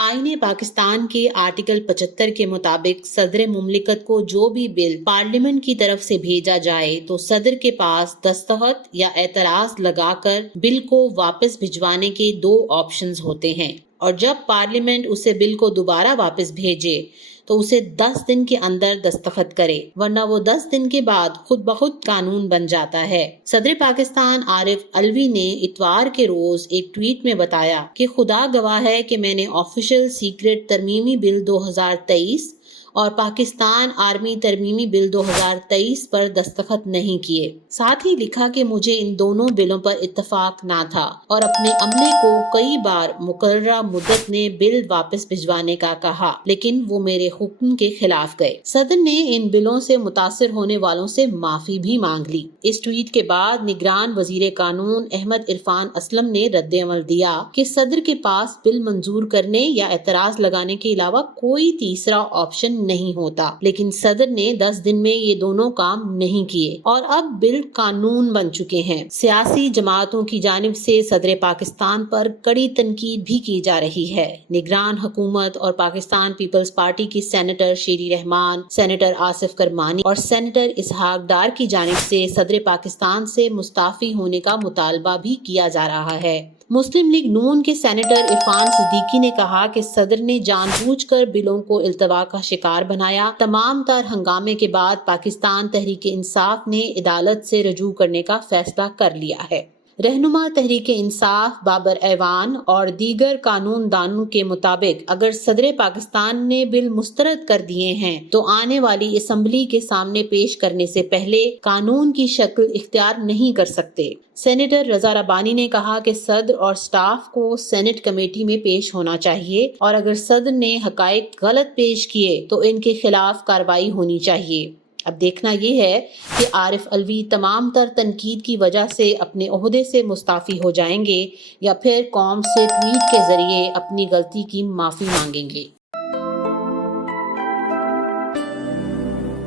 आईन पाकिस्तान के आर्टिकल 75 के मुताबिक सदर मुमलिकत को जो भी बिल पार्लियामेंट की तरफ से भेजा जाए तो सदर के पास दस्तखत या एतराज लगाकर बिल को वापस भिजवाने के दो ऑप्शंस होते हैं, और जब पार्लियामेंट उसे बिल को दोबारा वापस भेजे तो उसे 10 दिन के अंदर दस्तखत करे, वरना वो 10 दिन के बाद खुद ब खुद कानून बन जाता है। सदर पाकिस्तान आरिफ अलवी ने इतवार के रोज एक ट्वीट में बताया कि खुदा गवाह है कि मैंने ऑफिशियल सीक्रेट तरमीमी बिल 2023 और पाकिस्तान आर्मी तरमीमी बिल 2023 पर दस्तखत नहीं किए। साथ ही लिखा कि मुझे इन दोनों बिलों पर इत्तेफाक ना था और अपने अमले को कई बार मुकर्ररा मुद्दत ने बिल वापस भिजवाने का कहा, लेकिन वो मेरे हुक्म के खिलाफ गए। सदर ने इन बिलों से मुतासिर होने वालों से माफी भी मांग ली। इस ट्वीट के बाद निगरान वजीर कानून अहमद इरफान असलम ने रद्द-ए-अमल दिया कि सदर के पास बिल मंजूर करने या एतराज लगाने के अलावा कोई तीसरा ऑप्शन नहीं होता, लेकिन सदर ने 10 दिन में ये दोनों काम नहीं किए और अब बिल कानून बन चुके हैं। सियासी जमातों की जानिब से सदर पाकिस्तान पर कड़ी तनकीद भी की जा रही है। निगरान हुकूमत और पाकिस्तान पीपल्स पार्टी की सेनेटर शेरी रहमान, सेनेटर आसिफ करमानी और सेनेटर इसहाक डार की जानिब से सदर पाकिस्तान से मुस्ताफी होने का मुतालबा भी किया जा रहा है। मुस्लिम लीग नून के सेनेटर इरफान सिद्दीकी ने कहा कि सदर ने जानबूझकर बिलों को इल्तवा का शिकार बनाया। तमाम तर हंगामे के बाद पाकिस्तान तहरीक इंसाफ ने अदालत से रजू करने का फैसला कर लिया है। रहनुमा तहरीक इंसाफ बाबर ऐवान और दीगर कानून दानों के मुताबिक अगर सदर पाकिस्तान ने बिल मुस्तरद कर दिए हैं तो आने वाली असम्बली के सामने पेश करने से पहले कानून की शक्ल इख्तियार नहीं कर सकते। सेनेटर रजा रबानी ने कहा कि सदर और स्टाफ को सेनेट कमेटी में पेश होना चाहिए और अगर सदर ने हकायक गलत पेश किए तो इनके खिलाफ कार्रवाई होनी चाहिए। अब देखना ये है कि आरिफ अलवी तमाम तर तनकीद की वजह से अपने ओहदे से मुस्ताफी हो जाएंगे या फिर कौम से ट्वीट के जरिए अपनी गलती की माफी मांगेंगे।